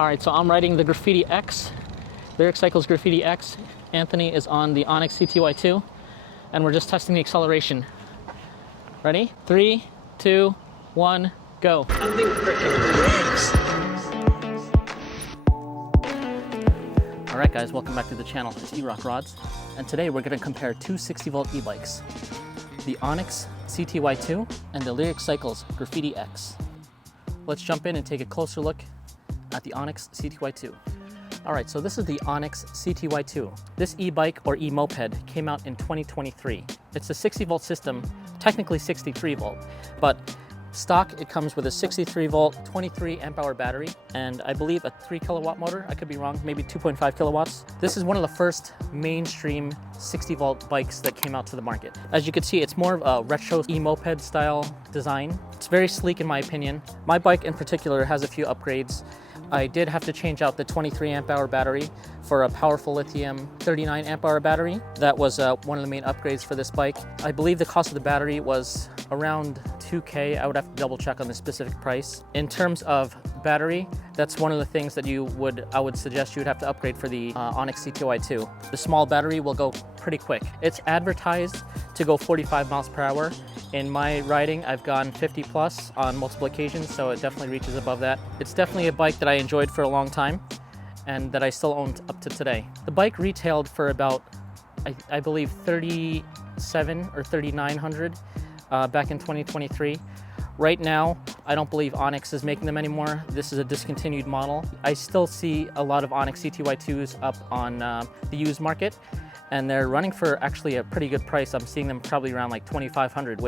All right, so I'm riding the Graffiti X, Lyric Cycles Graffiti X. Anthony is on the Onyx CTY2, and we're just testing the acceleration. Ready? 3, 2, 1, go. Something freaking breaks. All right, guys, welcome back to the channel. It's EROCKRODZ, and today we're going to compare two 60-volt e-bikes, the Onyx CTY2 and the Lyric Cycles Graffiti X. Let's jump in and take a closer look at the Onyx CTY2. All right, so this is the Onyx CTY2. This e-bike or e-moped came out in 2023. It's a 60-volt system, technically 63-volt, but stock, it comes with a 63-volt, 23 amp-hour battery, and I believe a 3-kilowatt motor. I could be wrong, maybe 2.5 kilowatts. This is one of the first mainstream 60-volt bikes that came out to the market. As you can see, it's more of a retro e-moped style design. It's very sleek in my opinion. My bike in particular has a few upgrades. I did have to change out the 23 amp-hour battery for a powerful lithium 39 amp-hour battery. That was one of the main upgrades for this bike. I believe the cost of the battery was around $2K. I would have to double check on the specific price. In terms of battery, that's one of the things that I would suggest you would have to upgrade for the Onyx CTY2. The small battery will go pretty quick. It's advertised to go 45 miles per hour. In my riding, I've gone 50 plus on multiple occasions, so it definitely reaches above that. It's definitely a bike that I enjoyed for a long time and that I still own up to today. The bike retailed for about, I believe, $3,700 or $3,900 back in 2023. Right now, I don't believe Onyx is making them anymore. This is a discontinued model. I still see a lot of Onyx CTY2s up on the used market, and they're running for actually a pretty good price. I'm seeing them probably around like $2,500,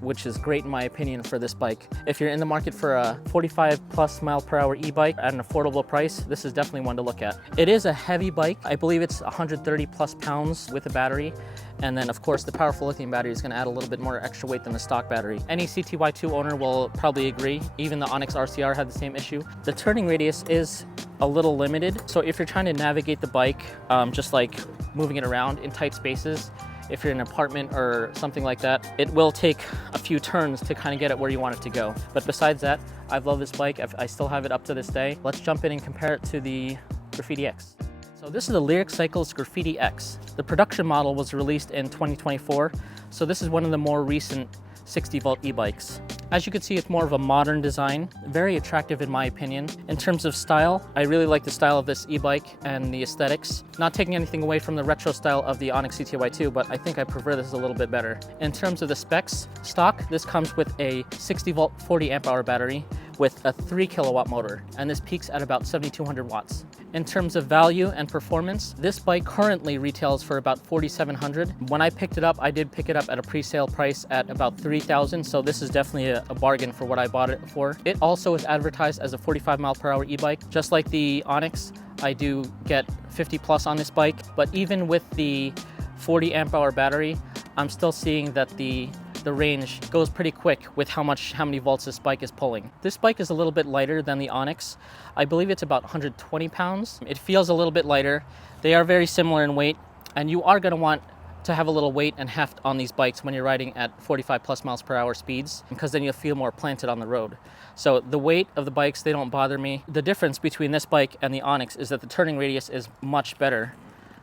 which is great in my opinion for this bike. If you're in the market for a 45 plus mile per hour e-bike at an affordable price, this is definitely one to look at. It is a heavy bike. I believe it's 130 plus pounds with a battery. And then of course the powerful lithium battery is gonna add a little bit more extra weight than the stock battery. Any CTY2 owner will probably agree. Even the Onyx RCR had the same issue. The turning radius is a little limited. So if you're trying to navigate the bike, just like moving it around in tight spaces, if you're in an apartment or something like that, it will take a few turns to kind of get it where you want it to go. But besides that, I've loved this bike. I still have it up to this day. Let's jump in and compare it to the Graffiti X. So this is the Lyric Cycles Graffiti X. The production model was released in 2024. So this is one of the more recent 60-volt e-bikes. As you can see, it's more of a modern design, very attractive in my opinion. In terms of style, I really like the style of this e-bike and the aesthetics. Not taking anything away from the retro style of the Onyx CTY2, but I think I prefer this a little bit better. In terms of the specs, stock, this comes with a 60-volt 40 amp-hour battery with a 3-kilowatt motor, and this peaks at about 7,200 watts. In terms of value and performance, this bike currently retails for about $4,700. When I picked it up, I did pick it up at a pre-sale price at about $3,000, so this is definitely a bargain for what I bought it for. It also is advertised as a 45 mile per hour e-bike. Just like the Onyx, I do get 50 plus on this bike, but even with the 40 amp hour battery, I'm still seeing that the range goes pretty quick with how many volts this bike is pulling. This bike is a little bit lighter than the Onyx. I believe it's about 120 pounds. It feels a little bit lighter. They are very similar in weight, and you are going to want to have a little weight and heft on these bikes when you're riding at 45 plus miles per hour speeds, because then you'll feel more planted on the road. So the weight of the bikes, they don't bother me. The difference between this bike and the Onyx is that the turning radius is much better,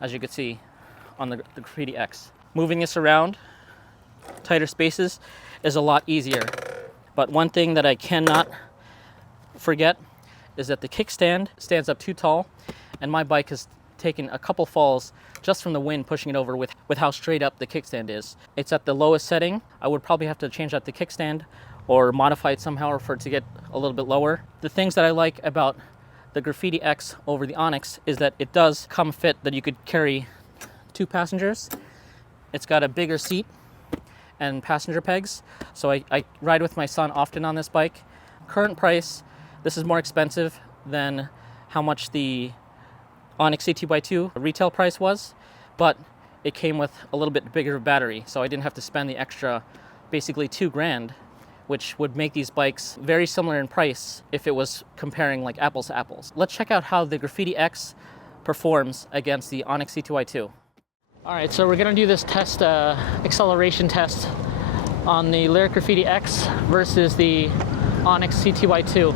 as you can see on the Graffiti X. Moving this around tighter spaces is a lot easier. But one thing that I cannot forget is that the kickstand stands up too tall, and my bike has taken a couple falls just from the wind pushing it over with how straight up the kickstand is. It's at the lowest setting. I would probably have to change out the kickstand or modify it somehow for it to get a little bit lower. The things that I like about the Graffiti X over the Onyx is that it does come fit that you could carry 2 passengers. It's got a bigger seat and passenger pegs, so I ride with my son often on this bike. Current price, this is more expensive than how much the Onyx CTY2 retail price was, but it came with a little bit bigger battery, so I didn't have to spend the extra basically $2,000, which would make these bikes very similar in price if it was comparing like apples to apples. Let's check out how the Graffiti X performs against the Onyx CTY2. All right, so we're gonna do this test, acceleration test on the Lyric Graffiti X versus the Onyx CTY2.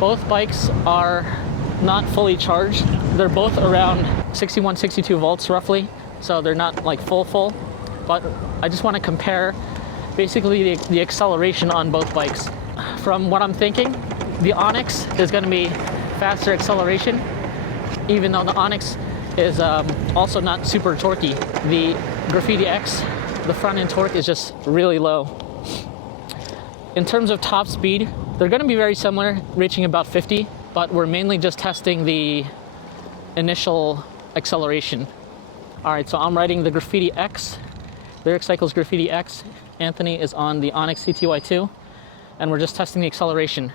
Both bikes are not fully charged. They're both around 61, 62 volts roughly, so they're not like full, but I just want to compare basically the acceleration on both bikes. From what I'm thinking, the Onyx is going to be faster acceleration, even though the Onyx is also not super torquey. The Graffiti X, the front end torque is just really low. In terms of top speed, they're going to be very similar, reaching about 50, but we're mainly just testing the initial acceleration. All right, so I'm riding the Graffiti X, Lyric Cycles Graffiti X. Anthony is on the Onyx CTY2, and we're just testing the acceleration.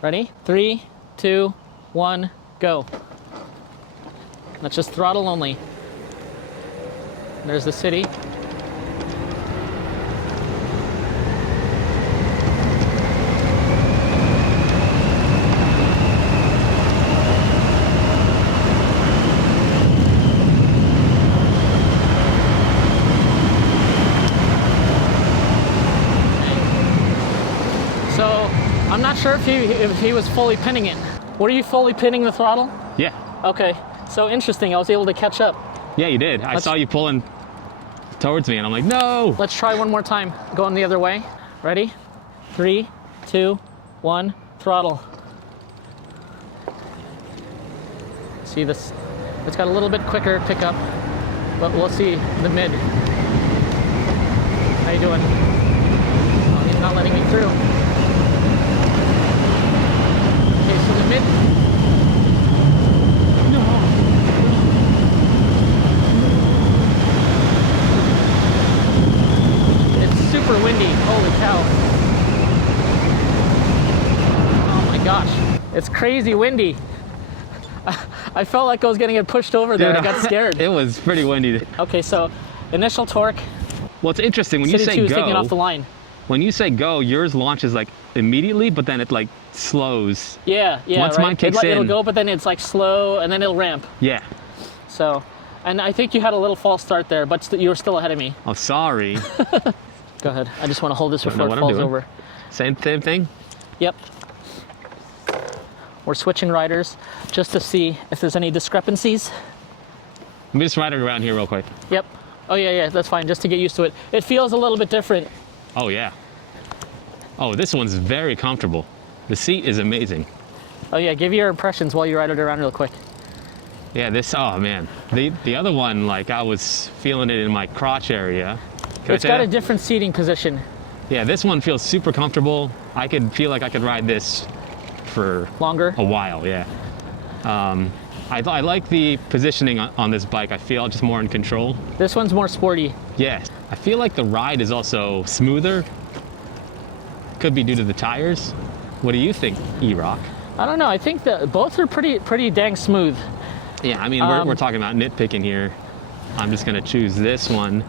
Ready? 3, 2, 1, go. That's just throttle only. There's the city. So I'm not sure if he was fully pinning it. Were you fully pinning the throttle? Yeah. Okay. So interesting. I was able to catch up. Yeah, you did. I saw you pulling towards me and I'm like, no! Let's try one more time. Going the other way. Ready? 3, 2, 1, throttle. See this? It's got a little bit quicker pickup, but we'll see the mid. How you doing? Oh, he's not letting me through. Okay, so the mid. Super windy, holy cow. Oh my gosh, it's crazy windy. I felt like I was gonna get pushed over there. Dude, I got scared. It was pretty windy. Okay, so initial torque. Well, it's interesting when you say City 2 is go. taking off the line. When you say go, yours launches like immediately, but then it like slows. Yeah, Once right. mine kicks in, it'll go, but then it's like slow, and then it'll ramp. Yeah. So, and I think you had a little false start there, but you were still ahead of me. Oh, sorry. Go ahead. I just want to hold this before it I'm falls doing. over. Same thing? Yep. We're switching riders just to see if there's any discrepancies. Let me just ride it around here real quick. Yep. Oh yeah, that's fine, just to get used to it. It feels a little bit different. Oh yeah. Oh, this one's very comfortable. The seat is amazing. Oh yeah, give your impressions while you ride it around real quick. Yeah, oh man. The other one, like I was feeling it in my crotch area. It's got a different seating position. Yeah, this one feels super comfortable. I could feel like I could ride this for longer. A while, yeah. I like the positioning on this bike. I feel just more in control. This one's more sporty. Yeah, I feel like the ride is also smoother. Could be due to the tires. What do you think, Erock? I don't know. I think that both are pretty dang smooth. Yeah, I mean, we're talking about nitpicking here. I'm just gonna choose this one.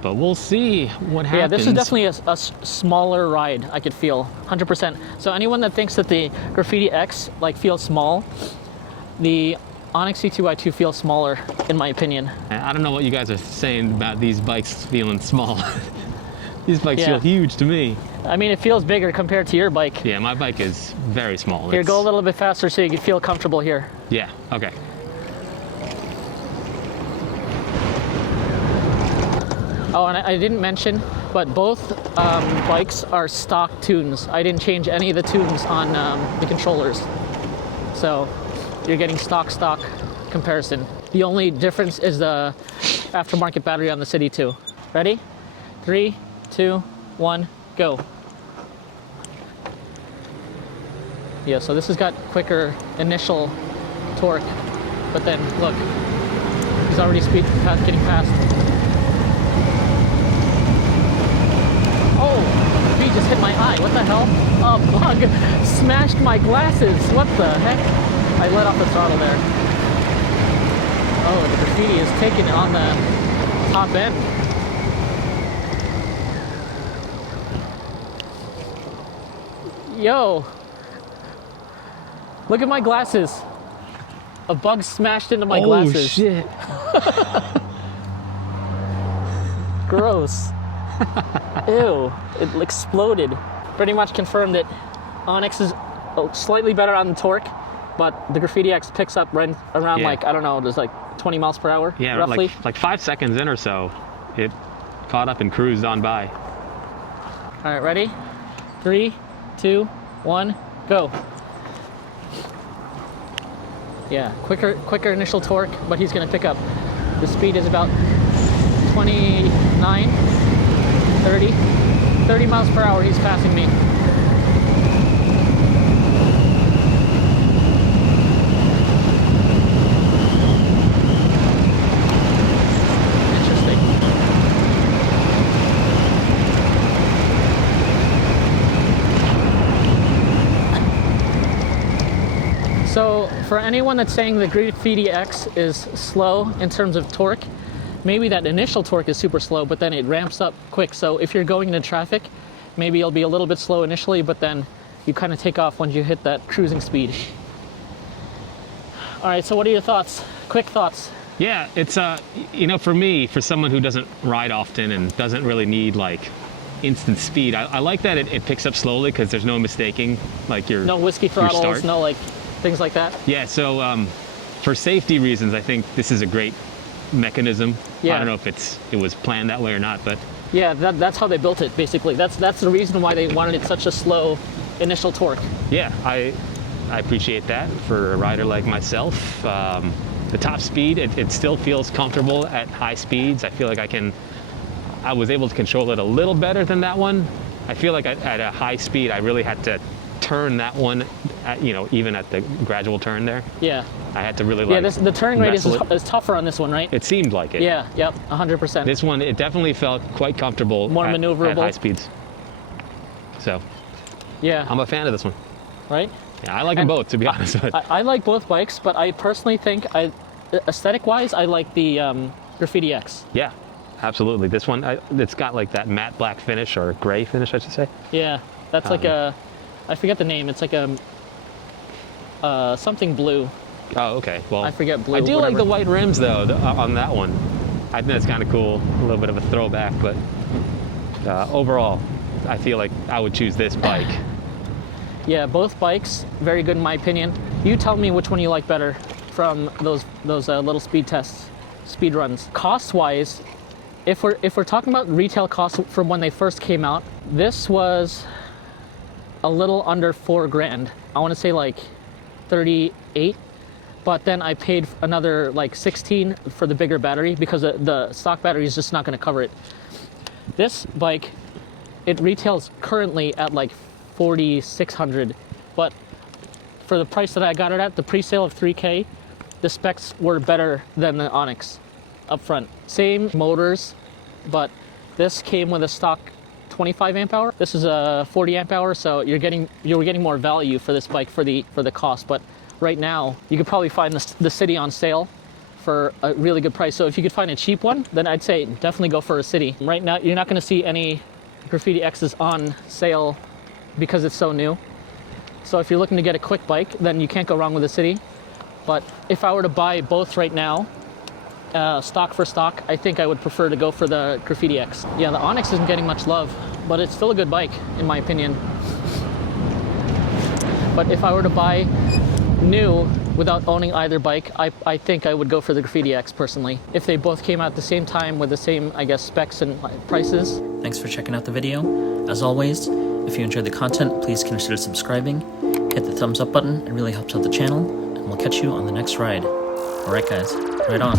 But we'll see what happens. Yeah, this is definitely a smaller ride, I could feel, 100%. So anyone that thinks that the Graffiti X like feels small, the Onyx CTY2 feels smaller, in my opinion. I don't know what you guys are saying about these bikes feeling small. These bikes feel huge to me. I mean, it feels bigger compared to your bike. Yeah, my bike is very small. Here, go a little bit faster so you can feel comfortable here. Yeah, okay. Oh, and I didn't mention, but both bikes are stock tunes. I didn't change any of the tunes on the controllers. So you're getting stock comparison. The only difference is the aftermarket battery on the City 2. Ready? 3, 2, 1, go. Yeah, so this has got quicker initial torque, but then look, he's already getting past. Oh, the bee just hit my eye. What the hell? A bug smashed my glasses. What the heck? I let off the throttle there. Oh, the graffiti is taking it on the top end. Yo, look at my glasses. A bug smashed into my glasses. Oh shit. Gross. Ew, it exploded. Pretty much confirmed it. Onyx is slightly better on the torque, but the Graffiti X picks up right around like, I don't know, there's like 20 miles per hour, yeah, roughly. like 5 seconds in or so, it caught up and cruised on by. All right, ready? 3, 2, 1, go. Yeah, quicker initial torque, but he's gonna pick up. The speed is about 29, 30 miles per hour he's passing me. Interesting. So for anyone that's saying the Graffiti X is slow in terms of torque, maybe that initial torque is super slow, but then it ramps up quick. So if you're going into traffic, maybe it'll be a little bit slow initially, but then you kind of take off once you hit that cruising speed. All right, so what are your thoughts? Quick thoughts. Yeah, it's, you know, for me, for someone who doesn't ride often and doesn't really need like instant speed, I like that it picks up slowly because there's no mistaking like your No whiskey throttles, no like things like that. Yeah, so for safety reasons, I think this is a great mechanism. Yeah. I don't know if it was planned that way or not, but yeah, that's how they built it basically. That's the reason why they wanted it such a slow initial torque. yeah, I appreciate that for a rider like myself. The top speed, it still feels comfortable at high speeds. I feel like I was able to control it a little better than that one. I feel like at a high speed, I really had to turn that one, you know, even at the gradual turn there. Yeah. I had to really like. Yeah, the turning radius is tougher on this one, right? It seemed like it. Yeah, yep, 100%. This one, it definitely felt quite comfortable. More maneuverable. At high speeds. So, yeah. I'm a fan of this one. Right? Yeah, I like them both, to be honest. I like both bikes, but I personally think, aesthetic-wise, I like the Graffiti X. Yeah, absolutely. This one, it's got like that matte black finish, or gray finish, I should say. Yeah, that's like I forget the name. It's like something blue. Oh, okay. Well, I forget blue. I do whatever. like the white rims though on that one. I think that's kind of cool. A little bit of a throwback, but overall, I feel like I would choose this bike. Yeah, both bikes very good in my opinion. You tell me which one you like better from those little speed tests, speed runs. Cost-wise, if we're talking about retail costs from when they first came out, this was a little under $4,000. I want to say like 38. But then I paid another like 16 for the bigger battery because the stock battery is just not going to cover it. This bike, it retails currently at like $4,600, but for the price that I got it at, the pre-sale of $3K, the specs were better than the Onyx up front. Same motors, but this came with a stock 25 amp hour. This is a 40 amp hour, so you're getting more value for this bike for the cost. But right now, you could probably find the City on sale for a really good price. So if you could find a cheap one, then I'd say definitely go for a City. Right now, you're not going to see any Graffiti X's on sale because it's so new. So if you're looking to get a quick bike, then you can't go wrong with a City. But if I were to buy both right now, stock for stock, I think I would prefer to go for the Graffiti X. Yeah, the Onyx isn't getting much love, but it's still a good bike, in my opinion. But if I were to buy new without owning either bike, I think I would go for the Graffiti X personally. If they both came out at the same time with the same, I guess, specs and prices. Thanks for checking out the video. As always, if you enjoyed the content, please consider subscribing. Hit the thumbs up button, it really helps out the channel, and we'll catch you on the next ride. Alright guys, right on.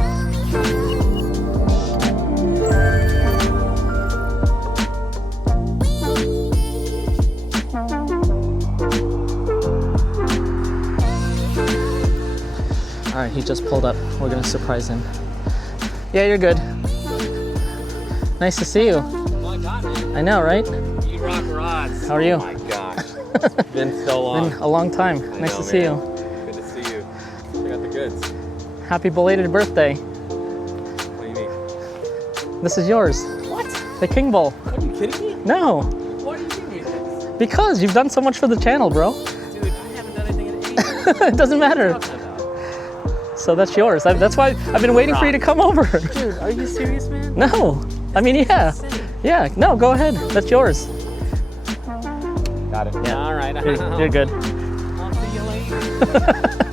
All right, he just pulled up. We're gonna surprise him. Yeah, you're good. Nice to see you. Long time, man. I know, right? EROCKRODZ. How are you? Oh my gosh. It's been so long. Been a long time. Nice to see you. Good to see you. Check out the goods. Happy belated birthday. What do you mean? This is yours. What? The King Bowl. Are you kidding me? No, Why are you giving me this? because you've done so much for the channel, bro. Dude, I haven't done anything in ages. It doesn't matter. So that's yours. That's why I've been waiting for you to come over. Dude, are you serious, man? No, I mean, yeah. Yeah, no, go ahead. That's yours. Got got it. Yeah. All right. You're good. I'll see you later.